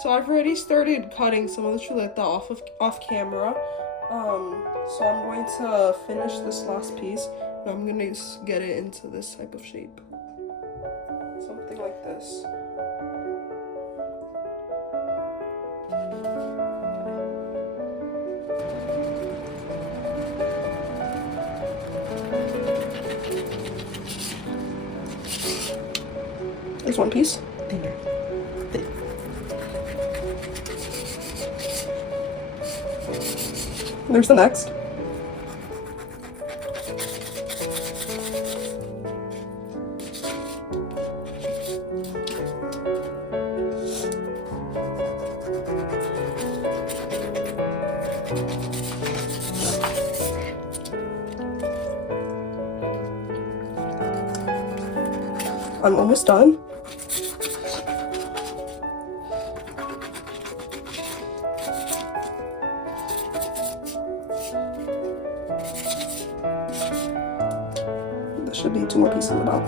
So I've already started cutting some of the chuleta off camera. So I'm going to finish this last piece, and I'm going to get it into this type of shape. Something like this. There's one piece. There's the next. I'm almost done. There should be 2 more pieces in the bowl.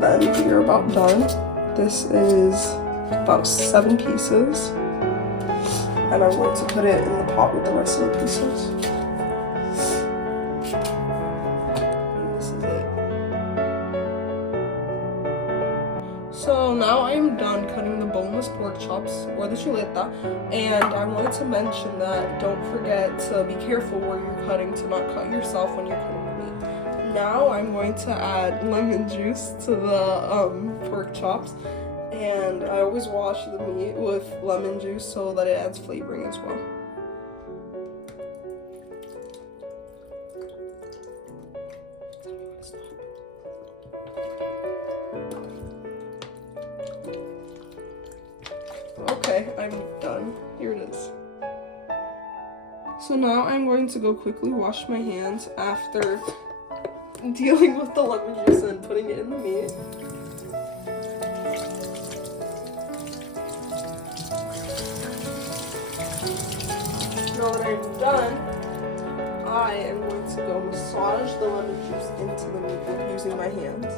Then we're about done. This is about 7 pieces. And I'm going to put it in the pot with the rest of the pieces. And this is it. So now I'm done cutting the boneless pork chops, or the chuleta, and I wanted to mention that don't forget to be careful where you're cutting to not cut yourself when you're cutting the meat. Now I'm going to add lemon juice to the pork chops. And I always wash the meat with lemon juice so that it adds flavoring as well. Okay, I'm done. Here it is. So now I'm going to go quickly wash my hands after dealing with the lemon juice and putting it in the meat. Now that I'm done, I am going to go massage the lemon juice into the meat using my hands.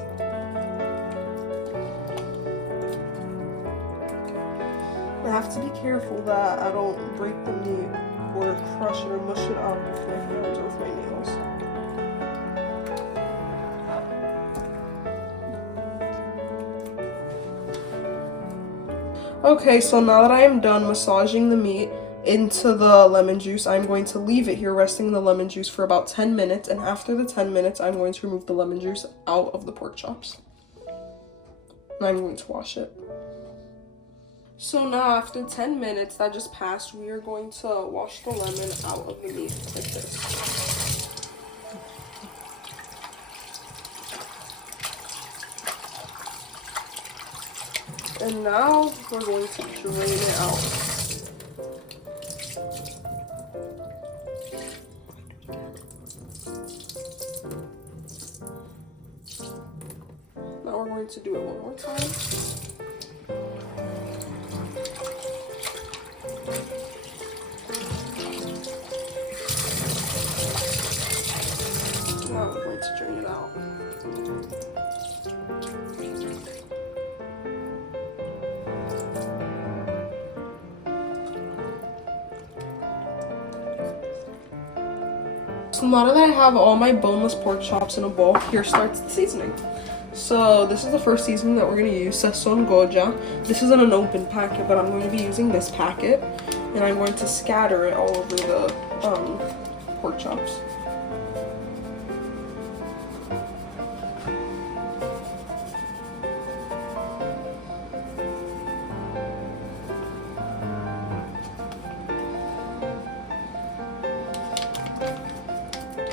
I have to be careful that I don't break the meat or crush it or mush it up with my hands or with my nails. Okay, so now that I am done massaging the meat into the lemon juice, I'm going to leave it here resting in the lemon juice for about 10 minutes, and after the 10 minutes I'm going to remove the lemon juice out of the pork chops. And I'm going to wash it. So now after 10 minutes that just passed, we are going to wash the lemon out of the meat like this. And now we're going to drain it out. Now we're going to do it one more time. Now we're going to drain it out. So now that I have all my boneless pork chops in a bowl, here starts the seasoning. So this is the first seasoning that we're going to use, Sazon Goja. This is in an open packet, but I'm going to be using this packet, and I'm going to scatter it all over the pork chops.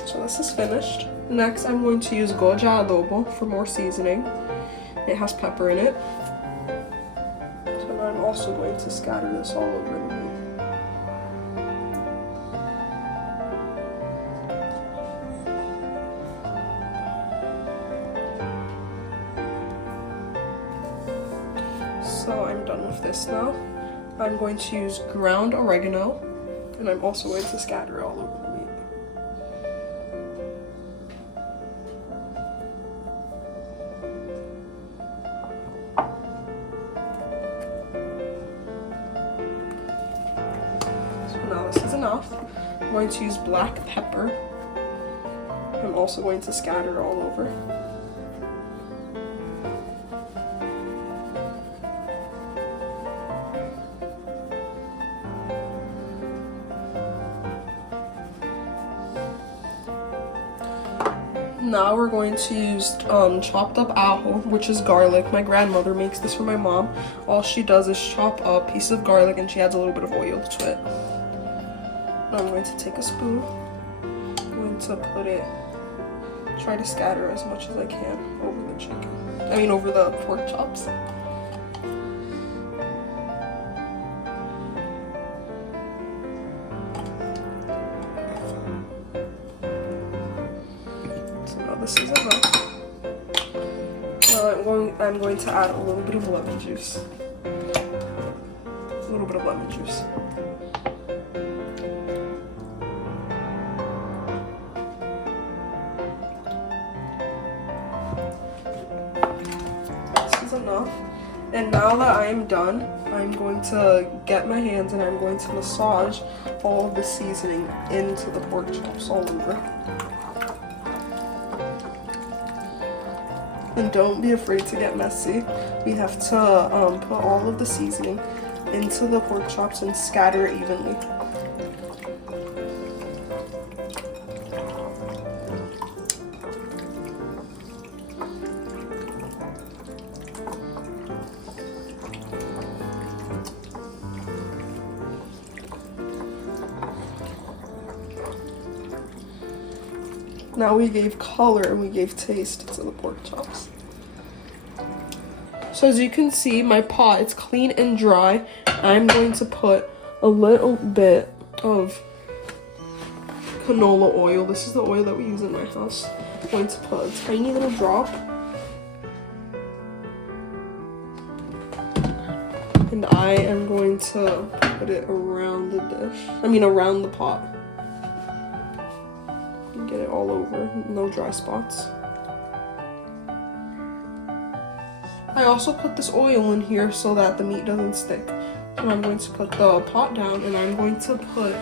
So this is finished. Next, I'm going to use Goja adobo for more seasoning. It has pepper in it. So now I'm also going to scatter this all over the meat. So I'm done with this now. I'm going to use ground oregano, and I'm also going to scatter it all over the meat. Now this is enough. I'm going to use black pepper. I'm also going to scatter all over. Now we're going to use chopped up ajo, which is garlic. My grandmother makes this for my mom. All she does is chop a piece of garlic and she adds a little bit of oil to it. Now I'm going to take a spoon. I'm going to put it, try to scatter as much as I can over the chicken. I mean over the pork chops. This is enough. Now I'm going to add a little bit of lemon juice. A little bit of lemon juice. This is enough. And now that I'm done, I'm going to get my hands and I'm going to massage all of the seasoning into the pork chops all over. And don't be afraid to get messy. We have to put all of the seasoning into the pork chops and scatter it evenly. Now we gave color and we gave taste to the pork chops. So as you can see, my pot, it's clean and dry. I'm going to put a little bit of canola oil. This is the oil that we use in my house. I'm going to put a tiny little drop. And I am going to put it around the dish. Around the pot. Get it all over, no dry spots. I also put this oil in here so that the meat doesn't stick. So I'm going to put the pot down and I'm going to put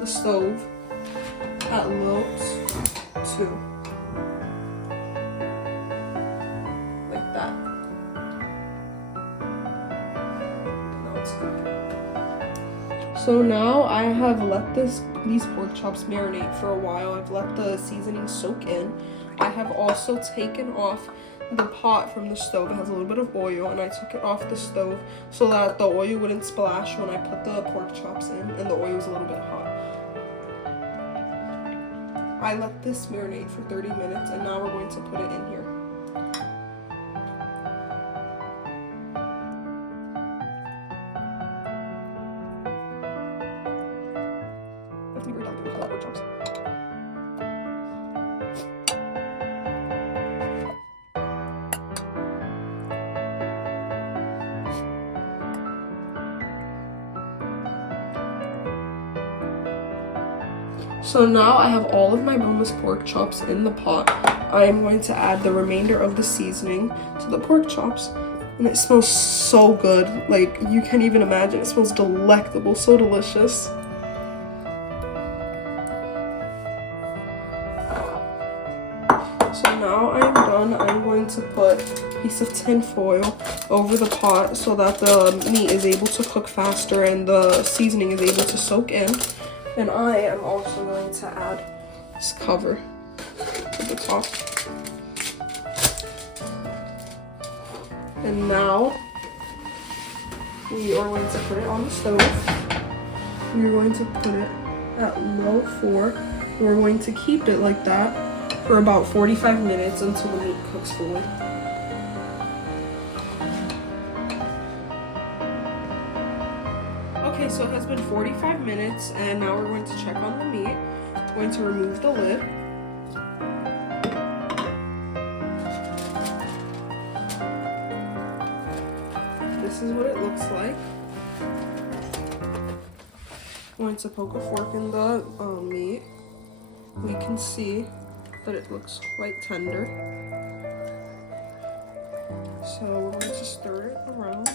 the stove at low 2. Like that. Now it's good. So now I have let these pork chops marinate for a while. I've let the seasoning soak in. I have also taken off the pot from the stove. It has a little bit of oil and I took it off the stove so that the oil wouldn't splash when I put the pork chops in and the oil was a little bit hot. I let this marinate for 30 minutes and now we're going to put it in here. Let's be very delicate with the pork chops. So now I have all of my boneless pork chops in the pot. I am going to add the remainder of the seasoning to the pork chops. And it smells so good. Like, you can't even imagine. It smells delectable, so delicious. So now I'm done. I'm going to put a piece of tin foil over the pot so that the meat is able to cook faster and the seasoning is able to soak in. And I am also going to add this cover to the top. And now we are going to put it on the stove. We're going to put it at low 4. And we're going to keep it like that for about 45 minutes until the meat cooks fully. Okay, so it has been 45 minutes and now we're going to check on the meat. I'm going to remove the lid. This is what it looks like. I'm going to poke a fork in the meat. We can see that it looks quite tender. So we're going to stir it around.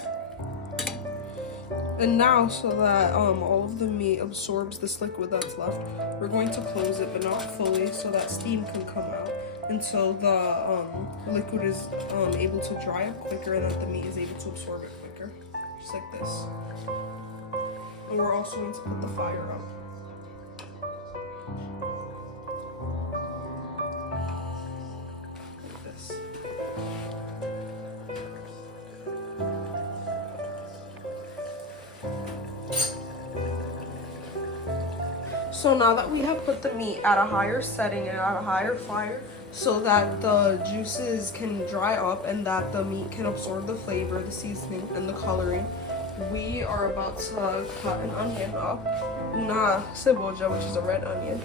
And now, so that all of the meat absorbs this liquid that's left, we're going to close it, but not fully, so that steam can come out until the liquid is able to dry up quicker and that the meat is able to absorb it quicker, just like this. And we're also going to put the fire up. Like this. So now that we have put the meat at a higher setting and at a higher fire so that the juices can dry up and that the meat can absorb the flavor, the seasoning, and the coloring, we are about to cut an onion up. Una cebolla, which is a red onion.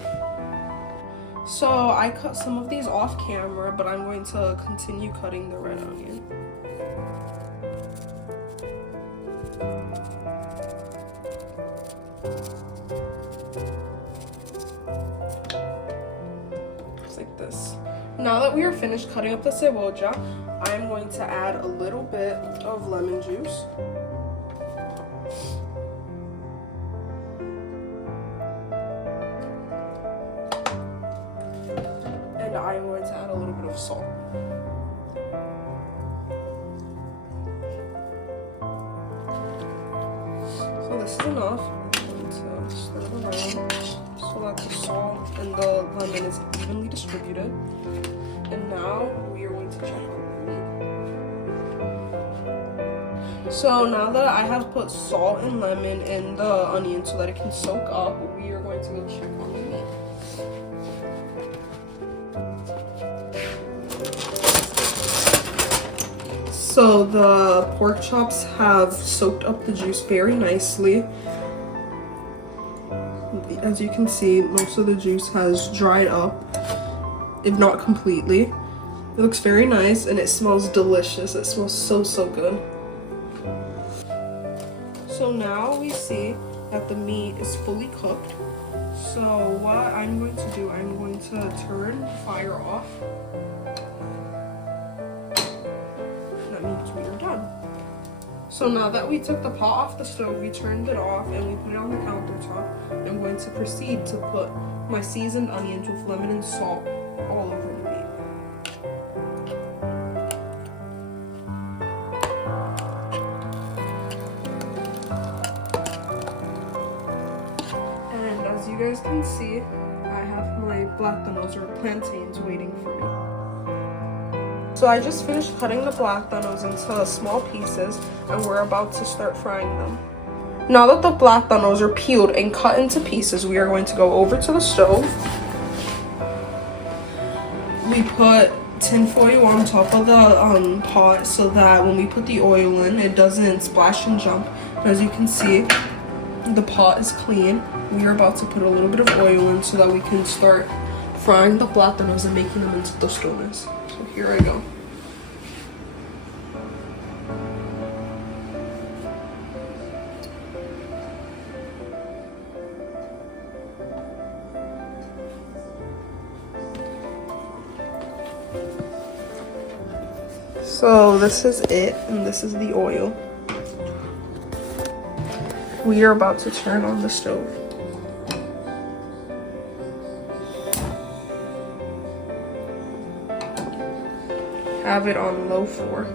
So I cut some of these off camera, but I'm going to continue cutting the red onion. Like this. Now that we are finished cutting up the cebolla, I'm going to add a little bit of lemon juice. And I'm going to add a little bit of salt. So this is enough. I'm going to stir it around so that the salt and the lemon is evenly distributed. And now we are going to check on the meat. So now that I have put salt and lemon in the onion so that it can soak up, we are going to go check on the meat. So the pork chops have soaked up the juice very nicely. As you can see, most of the juice has dried up, if not completely. It looks very nice and it smells delicious. It smells so good. So now we see that the meat is fully cooked. So what I'm going to do, I'm going to turn the fire off. That means we are done. So now that we took the pot off the stove, we turned it off and we put it on the countertop. I'm going to proceed to put my seasoned onions with lemon and salt all over the meat. And as you guys can see, I have my plátanos or plantains waiting for me. So I just finished cutting the plátanos into small pieces and we're about to start frying them. Now that the plátanos are peeled and cut into pieces, we are going to go over to the stove. We put tinfoil on top of the pot so that when we put the oil in, it doesn't splash and jump. As you can see, the pot is clean. We are about to put a little bit of oil in so that we can start frying the plátanos and making them into tostones. So here I go. So this is it, and this is the oil. We are about to turn on the stove. Have it on low 4.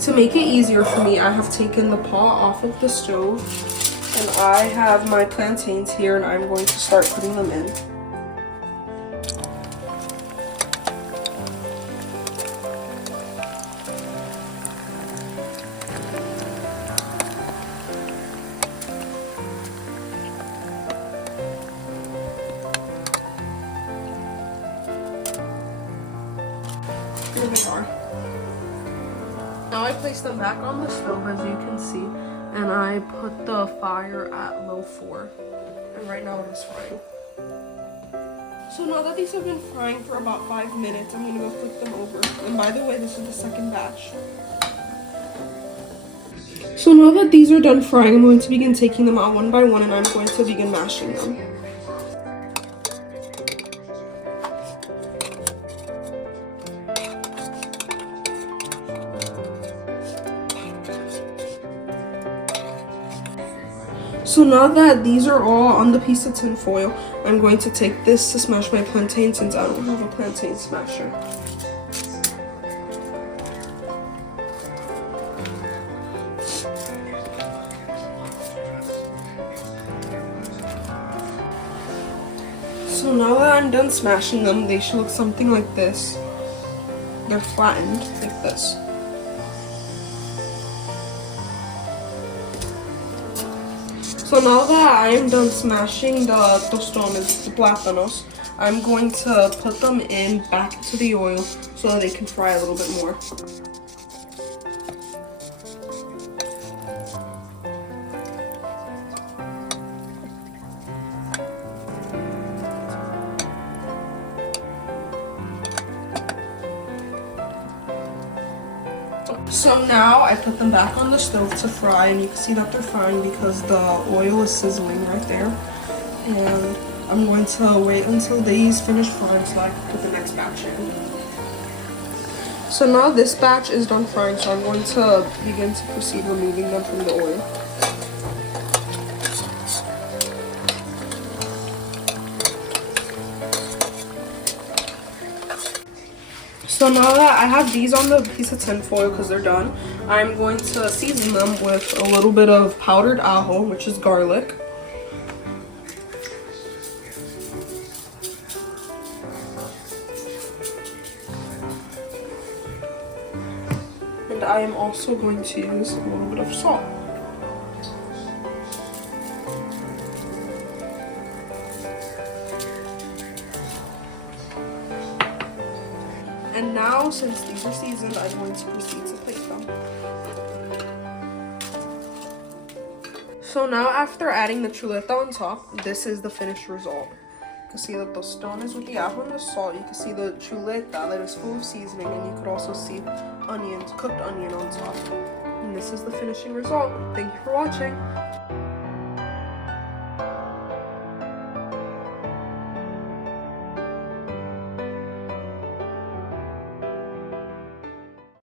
To make it easier for me, I have taken the pot off of the stove, and I have my plantains here, and I'm going to start putting them in. Here they are. Now I place them back on the stove, as you can see, and I put the fire at low 4. And right now it is frying. So now that these have been frying for about 5 minutes, I'm gonna go flip them over. And by the way, this is the second batch. So now that these are done frying, I'm going to begin taking them out one by one, and I'm going to begin mashing them. So now that these are all on the piece of tin foil, I'm going to take this to smash my plantain since I don't have a plantain smasher. So now that I'm done smashing them, they should look something like this. They're flattened like this. So now that I am done smashing the tostones, the plátanos, I'm going to put them back into the oil so that they can fry a little bit more. So now I put them back on the stove to fry, and you can see that they're frying because the oil is sizzling right there. And I'm going to wait until these finish frying so I can put the next batch in. So now this batch is done frying, so I'm going to begin to proceed removing them from the oil. So now that I have these on the piece of tin foil because they're done, I'm going to season them with a little bit of powdered ajo, which is garlic. And I am also going to use a little bit of salt. And now, since these are seasoned, I'm going to proceed to plate them. So now, after adding the chuleta on top, this is the finished result. You can see the tostones with the ajo and the salt. You can see the chuleta that is full of seasoning, and you could also see onions, cooked onion on top. And this is the finishing result. Thank you for watching.